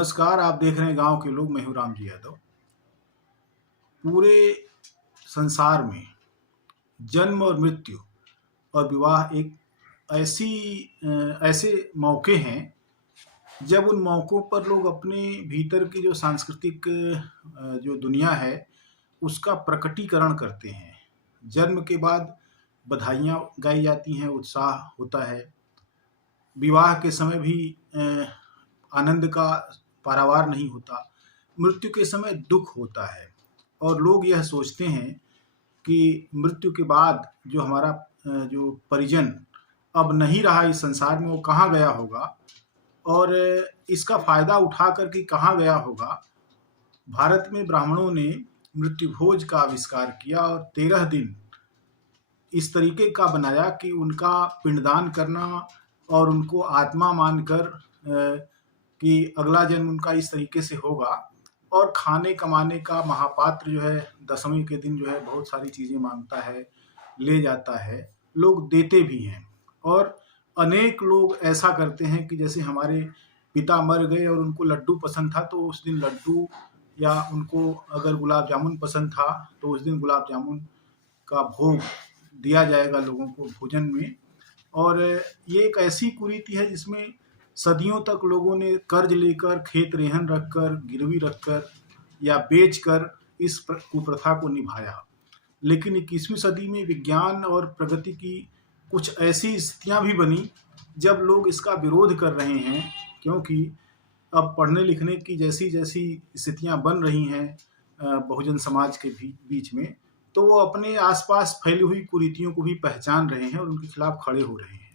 नमस्कार, आप देख रहे हैं गाँव के लोग, मैं हूँ राम जी यादव। पूरे संसार में जन्म और मृत्यु और विवाह एक ऐसे मौके हैं, जब उन मौकों पर लोग अपने भीतर की जो सांस्कृतिक जो दुनिया है, उसका प्रकटीकरण करते हैं। जन्म के बाद बधाइयाँ गाई जाती हैं, उत्साह होता है। विवाह के समय भी आनंद का पारावार नहीं होता। मृत्यु के समय दुख होता है और लोग यह सोचते हैं कि मृत्यु के बाद जो हमारा जो परिजन अब नहीं रहा इस संसार में, वो कहाँ गया होगा और इसका फ़ायदा उठा कर के कहाँ गया होगा। भारत में ब्राह्मणों ने मृत्यु भोज का आविष्कार किया और 13 दिन इस तरीके का बनाया कि उनका पिंडदान करना और उनको आत्मा मानकर कि अगला जन्म उनका इस तरीके से होगा। और खाने कमाने का महापात्र जो है दशमी के दिन जो है बहुत सारी चीज़ें मांगता है, ले जाता है, लोग देते भी हैं। और अनेक लोग ऐसा करते हैं कि जैसे हमारे पिता मर गए और उनको लड्डू पसंद था, तो उस दिन लड्डू, या उनको अगर गुलाब जामुन पसंद था तो उस दिन गुलाब जामुन का भोग दिया जाएगा लोगों को भोजन में। और ये एक ऐसी कुरीति है जिसमें सदियों तक लोगों ने कर्ज लेकर, खेत रेहन रखकर, गिरवी रखकर या बेचकर इस कुप्रथा को निभाया। लेकिन 21वीं सदी में विज्ञान और प्रगति की कुछ ऐसी स्थितियां भी बनी जब लोग इसका विरोध कर रहे हैं, क्योंकि अब पढ़ने लिखने की जैसी जैसी स्थितियां बन रही हैं बहुजन समाज के बीच में, तो वो अपने आसपास फैली हुई कुरीतियों को भी पहचान रहे हैं और उनके खिलाफ खड़े हो रहे हैं।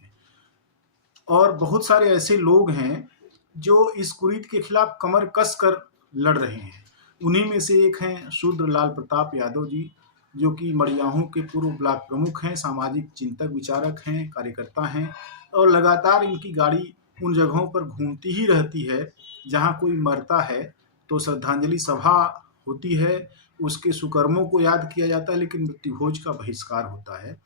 और बहुत सारे ऐसे लोग हैं जो इस कुरीति के खिलाफ कमर कस कर लड़ रहे हैं। उन्हीं में से एक हैं शूद्र लाल प्रताप यादव जी, जो कि मड़ियाहू के पूर्व ब्लॉक प्रमुख हैं, सामाजिक चिंतक, विचारक हैं, कार्यकर्ता हैं। और लगातार इनकी गाड़ी उन जगहों पर घूमती ही रहती है जहाँ कोई मरता है तो श्रद्धांजलि सभा होती है, उसके सुकर्मों को याद किया जाता है, लेकिन मृत्यु भोज का बहिष्कार होता है।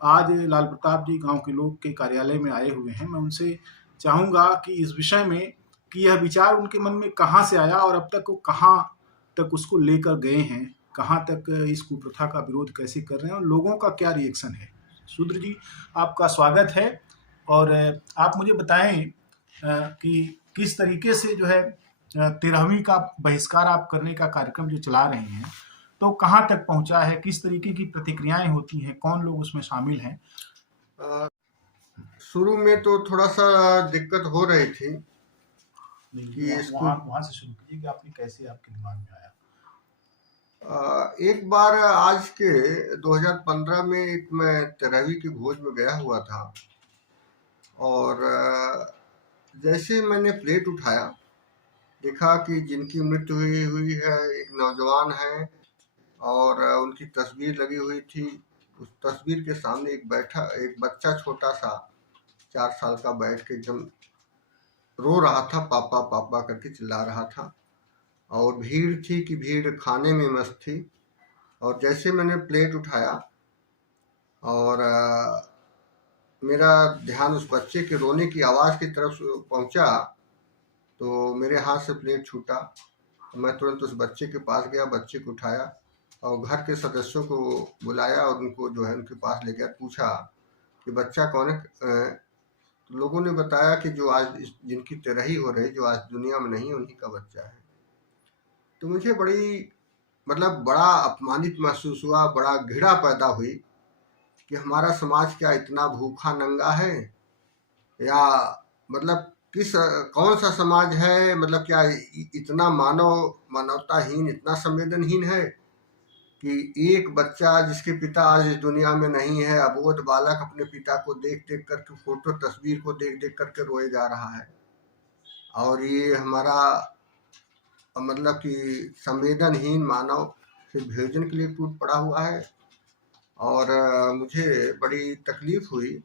आज लाल प्रताप जी गांव के लोग के कार्यालय में आए हुए हैं। मैं उनसे चाहूँगा कि इस विषय में कि यह विचार उनके मन में कहाँ से आया और अब तक वो कहाँ तक उसको लेकर गए हैं, कहाँ तक इस कुप्रथा का विरोध कैसे कर रहे हैं और लोगों का क्या रिएक्शन है। शूद्र जी, आपका स्वागत है। और आप मुझे बताएं कि किस तरीके से जो है 13वीं का बहिष्कार आप करने का कार्यक्रम जो चला रहे हैं, तो कहाँ तक पहुँचा है, किस तरीके की प्रतिक्रियाएं होती हैं, कौन लोग उसमें शामिल हैं? शुरू में तो थोड़ा सा दिक्कत हो रही थी कि वहाँ से शुरू कीजिए कि आपने कैसे आपके दिमाग में आया। एक बार आज के 2015 में एक मैं 13वीं की भोज में गया हुआ था और जैसे मैंने प्लेट उठाया, देखा कि जिनकी मृत्यु हुई है एक नौजवान है और उनकी तस्वीर लगी हुई थी। उस तस्वीर के सामने एक बच्चा छोटा सा 4 साल का बैठ के एकदम रो रहा था, पापा पापा करके चिल्ला रहा था। और भीड़ थी कि भीड़ खाने में मस्त थी। और जैसे मैंने प्लेट उठाया और मेरा ध्यान उस बच्चे के रोने की आवाज़ की तरफ पहुंचा, तो मेरे हाथ से प्लेट छूटा। मैं तुरंत उस बच्चे के पास गया, बच्चे को उठाया और घर के सदस्यों को बुलाया और उनको जो है उनके पास ले गया। पूछा कि बच्चा कौन है। लोगों ने बताया कि जो आज जिनकी 13वीं हो रही, जो आज दुनिया में नहीं, उन्हीं का बच्चा है। तो मुझे बड़ा अपमानित महसूस हुआ, बड़ा घृणा पैदा हुई कि हमारा समाज क्या इतना भूखा नंगा है, या कौन सा समाज है, क्या इतना मानवताहीन, इतना संवेदनहीन है कि एक बच्चा जिसके पिता आज इस दुनिया में नहीं है, अबोध बालक अपने पिता को देख देख करके, फोटो तस्वीर को देख देख करके रोए जा रहा है। और ये हमारा कि संवेदनहीन मानव सिर्फ भोजन के लिए टूट पड़ा हुआ है। और मुझे बड़ी तकलीफ हुई।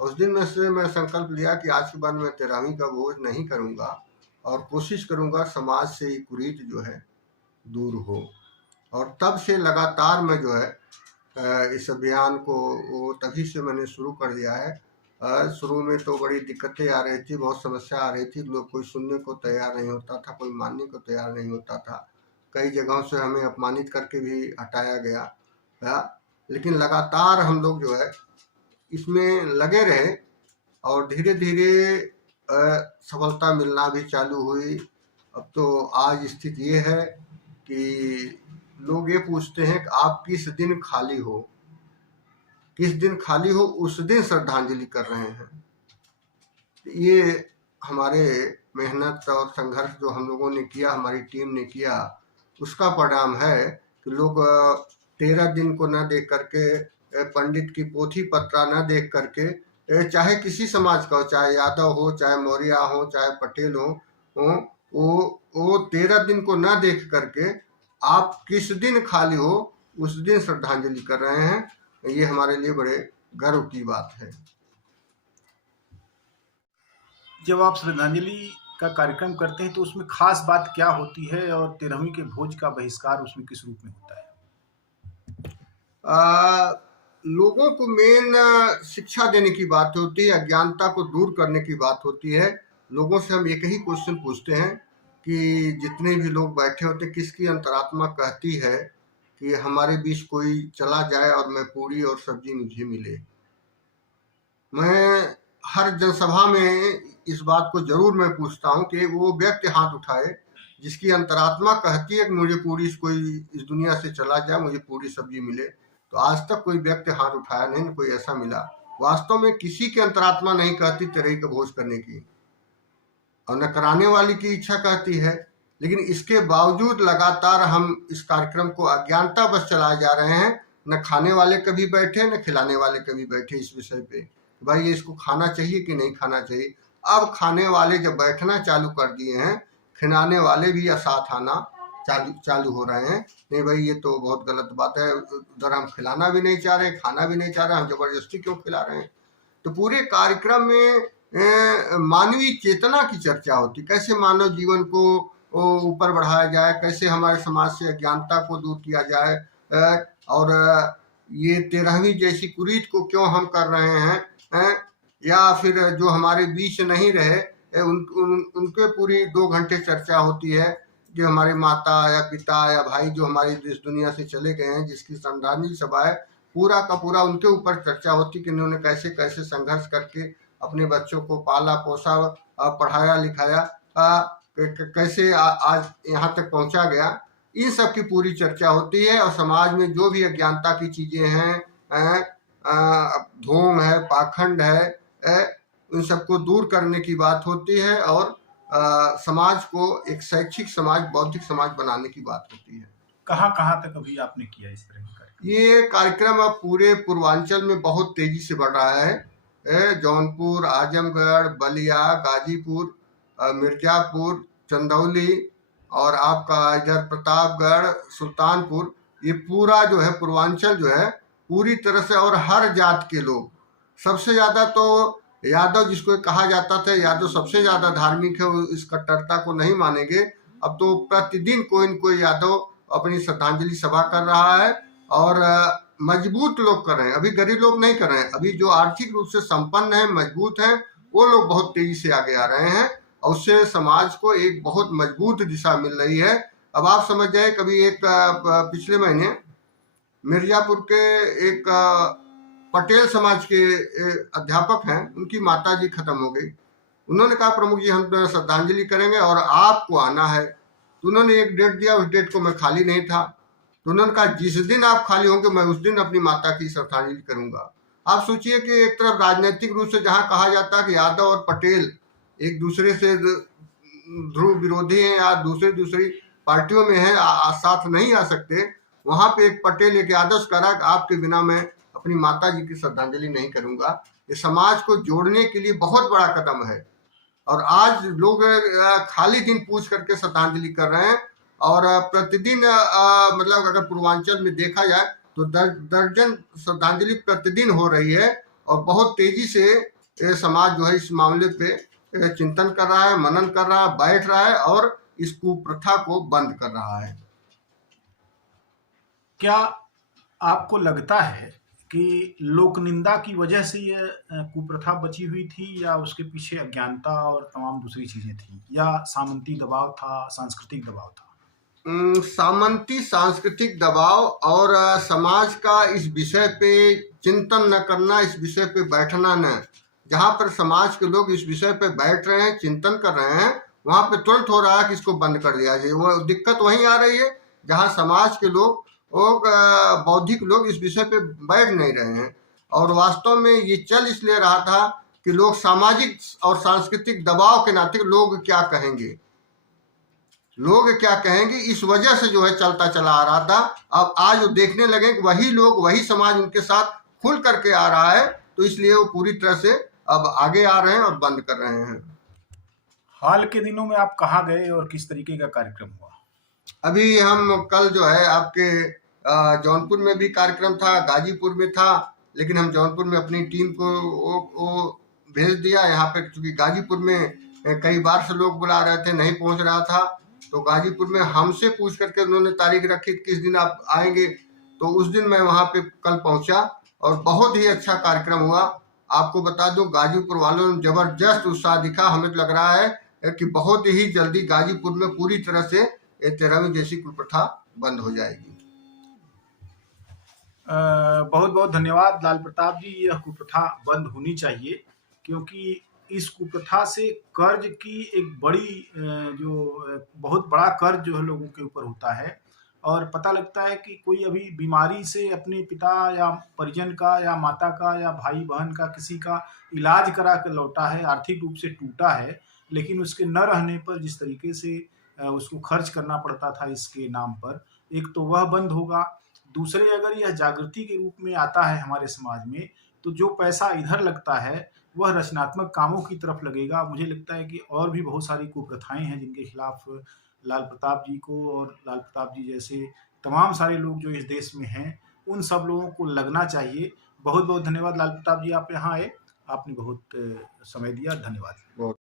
उस दिन मैं संकल्प लिया कि आज के बाद मैं 13वीं का भोज नहीं करूँगा और कोशिश करूँगा समाज से ये कुरीति जो है दूर हो। और तब से लगातार मैं जो है इस अभियान को तभी से मैंने शुरू कर दिया है। शुरू में तो बड़ी दिक्कतें आ रही थी, बहुत समस्या आ रही थी, लोग कोई सुनने को तैयार नहीं होता था, कोई मानने को तैयार नहीं होता था। कई जगहों से हमें अपमानित करके भी हटाया गया है। लेकिन लगातार हम लोग जो है इसमें लगे रहे और धीरे धीरे सफलता मिलना भी चालू हुई। अब तो आज स्थिति ये है कि लोग ये पूछते हैं कि आप किस दिन खाली हो, किस दिन खाली हो, उस दिन श्रद्धांजलि कर रहे हैं। ये हमारे मेहनत और संघर्ष जो हम लोगों ने किया, हमारी टीम ने किया, उसका परिणाम है कि लोग 13 दिन को न देख करके, पंडित की पोथी पत्रा न देख करके, चाहे किसी समाज का हो, चाहे यादव हो, चाहे मौर्य हो, चाहे पटेल हो, वो 13 दिन को न देख करके आप किस दिन खाली हो उस दिन श्रद्धांजलि कर रहे हैं। ये हमारे लिए बड़े गर्व की बात है। जब आप श्रद्धांजलि का कार्यक्रम करते हैं तो उसमें खास बात क्या होती है और 13वीं के भोज का बहिष्कार उसमें किस रूप में होता है? लोगों को मेन शिक्षा देने की बात होती है, अज्ञानता को दूर करने की बात होती है। लोगों से हम एक ही क्वेश्चन पूछते हैं कि जितने भी लोग बैठे होते, किसकी अंतरात्मा कहती है कि हमारे बीच कोई चला जाए और मैं पूरी और सब्जी मुझे मिले। मैं हर जनसभा में इस बात को जरूर मैं पूछता हूँ कि वो व्यक्ति हाथ उठाए जिसकी अंतरात्मा कहती है कि मुझे पूरी कोई इस दुनिया से चला जाए, मुझे पूरी सब्जी मिले। तो आज तक कोई व्यक्ति हाथ उठाया नहीं, कोई ऐसा मिला। वास्तव में किसी की अंतरात्मा नहीं कहती तेरही का भोज करने की, और न कराने वाली की इच्छा कहती है। लेकिन इसके बावजूद लगातार हम इस कार्यक्रम को अज्ञानता बस चलाए जा रहे हैं। न खाने वाले कभी बैठे, न खिलाने वाले कभी बैठे इस विषय पे, भाई इसको खाना चाहिए कि नहीं खाना चाहिए। अब खाने वाले जब बैठना चालू कर दिए हैं, खिलाने वाले भी साथ आना चालू हो रहे हैं। नहीं भाई, ये तो बहुत गलत बात है, उधर हम खिलाना भी नहीं चाह रहे, खाना भी नहीं चाह रहे, हम जबरदस्ती क्यों खिला रहे हैं। तो पूरे कार्यक्रम में मानवीय चेतना की चर्चा होती, कैसे मानव जीवन को ऊपर बढ़ाया जाए, कैसे हमारे समाज से अज्ञानता को दूर किया जाए, और ये 13वीं जैसी कुरीत को क्यों हम कर रहे हैं, या फिर जो हमारे बीच नहीं रहे उनके पूरी 2 घंटे चर्चा होती है। जो हमारे माता या पिता या भाई जो हमारे इस दुनिया से चले गए हैं, जिसकी श्रद्धांजलि सभा है, पूरा का पूरा उनके ऊपर चर्चा होती कि उन्होंने कैसे कैसे संघर्ष करके अपने बच्चों को पाला पोसा, पढ़ाया लिखाया, कैसे आज यहाँ तक पहुँचा गया। इन सब की पूरी चर्चा होती है। और समाज में जो भी अज्ञानता की चीज़ें हैं, ढोंग है, पाखंड है, उन सबको दूर करने की बात होती है। और समाज को एक शैक्षिक समाज, बौद्धिक समाज बनाने की बात होती है। कहाँ कहाँ तक अभी आपने किया इस तरह का? ये कार्यक्रम अब पूरे पूर्वांचल में बहुत तेजी से बढ़ रहा है। जौनपुर, आजमगढ़, बलिया, गाजीपुर, मिर्जापुर, चंदौली और आपका इधर प्रतापगढ़, सुल्तानपुर, ये पूरा जो है पूर्वांचल जो है पूरी तरह से, और हर जात के लोग। सबसे ज़्यादा तो यादव, जिसको कहा जाता था यादव सबसे ज़्यादा धार्मिक है, इस कट्टरता को नहीं मानेंगे। अब तो प्रतिदिन कोई न कोई यादव अपनी श्रद्धांजलि सभा कर रहा है, और मजबूत लोग कर रहे हैं। अभी गरीब लोग नहीं कर रहे हैं, अभी जो आर्थिक रूप से संपन्न है, मजबूत हैं, वो लोग बहुत तेजी से आगे आ रहे हैं, और उससे समाज को एक बहुत मजबूत दिशा मिल रही है। अब आप समझ जाए, कभी एक पिछले महीने मिर्जापुर के एक पटेल समाज के अध्यापक हैं, उनकी माताजी खत्म हो गई। उन्होंने कहा प्रमुख जी हम श्रद्धांजलि करेंगे और आपको आना है। तो उन्होंने एक डेट दिया, उस डेट को मैं खाली नहीं था। तो उन्होंने कहा जिस दिन आप खाली होंगे मैं उस दिन अपनी माता की श्रद्धांजलि करूंगा। आप सोचिए कि एक तरफ राजनीतिक रूप से जहां कहा जाता है कि यादव और पटेल एक दूसरे से ध्रुव विरोधी हैं या दूसरी पार्टियों में हैं, साथ नहीं आ सकते, वहां पे एक पटेल एक यादव करा कि आपके बिना मैं अपनी माता जी की श्रद्धांजलि नहीं करूंगा। ये समाज को जोड़ने के लिए बहुत बड़ा कदम है। और आज लोग खाली दिन पूछ करके श्रद्धांजलि कर रहे हैं। और प्रतिदिन मतलब अगर पूर्वांचल में देखा जाए तो दर्जन श्रद्धांजलि प्रतिदिन हो रही है, और बहुत तेजी से समाज जो है इस मामले पे चिंतन कर रहा है, मनन कर रहा है, बैठ रहा है, और इस कुप्रथा को बंद कर रहा है। क्या आपको लगता है कि लोक निंदा की वजह से ये कुप्रथा बची हुई थी, या उसके पीछे अज्ञानता और तमाम दूसरी चीजें थी, या सामंती दबाव था, सांस्कृतिक दबाव था? सामंती सांस्कृतिक दबाव और समाज का इस विषय पे चिंतन न करना, इस विषय पे बैठना न। जहाँ पर समाज के लोग इस विषय पे बैठ रहे हैं, चिंतन कर रहे हैं, वहाँ पे तुरंत हो रहा है कि इसको बंद कर दिया जाए। वो दिक्कत वहीं आ रही है जहाँ समाज के लोग और बौद्धिक लोग इस विषय पे बैठ नहीं रहे हैं। और वास्तव में ये चल इसलिए रहा था कि लोग सामाजिक और सांस्कृतिक दबाव के नाते लोग क्या कहेंगे, लोग क्या कहेंगे, इस वजह से जो है चलता चला आ रहा था। अब आज वो देखने लगे कि वही लोग, वही समाज उनके साथ खुल करके आ रहा है, तो इसलिए वो पूरी तरह से अब आगे आ रहे हैं और बंद कर रहे हैं। हाल के दिनों में आप कहाँ गए और किस तरीके का कार्यक्रम हुआ? अभी हम कल जो है आपके जौनपुर में भी कार्यक्रम था, गाजीपुर में था, लेकिन हम जौनपुर में अपनी टीम को वो भेज दिया यहाँ पे, क्योंकि गाजीपुर में कई बार से लोग बुला रहे थे, नहीं पहुंच रहा था। तो गाजीपुर में हमसे पूछ करके उन्होंने तारीख रखी किस दिन आप आएंगे, तो उस दिन मैं वहाँ पे कल पहुंचा और बहुत ही अच्छा कार्यक्रम हुआ। आपको बता दूं, गाजीपुर वालों ने जबरदस्त उत्साह दिखा। हमें तो लग रहा है कि बहुत ही जल्दी गाजीपुर में पूरी तरह से 13वीं जैसी कुप्रथा बंद हो जाएगी। बहुत बहुत धन्यवाद लाल प्रताप जी। यह कुप्रथा बंद होनी चाहिए, क्योंकि इस कुप्रथा से कर्ज की एक बड़ी बहुत बड़ा कर्ज जो है लोगों के ऊपर होता है। और पता लगता है कि कोई अभी बीमारी से अपने पिता या परिजन का या माता का या भाई बहन का किसी का इलाज करा कर लौटा है, आर्थिक रूप से टूटा है, लेकिन उसके न रहने पर जिस तरीके से उसको खर्च करना पड़ता था इसके नाम पर, एक तो वह बंद होगा। दूसरे, अगर यह जागृति के रूप में आता है हमारे समाज में, तो जो पैसा इधर लगता है वह रचनात्मक कामों की तरफ लगेगा। मुझे लगता है कि और भी बहुत सारी कुप्रथाएं हैं जिनके खिलाफ लाल प्रताप जी को और लाल प्रताप जी जैसे तमाम सारे लोग जो इस देश में हैं, उन सब लोगों को लगना चाहिए। बहुत बहुत धन्यवाद लाल प्रताप जी, आप यहाँ आए, आपने बहुत समय दिया, धन्यवाद।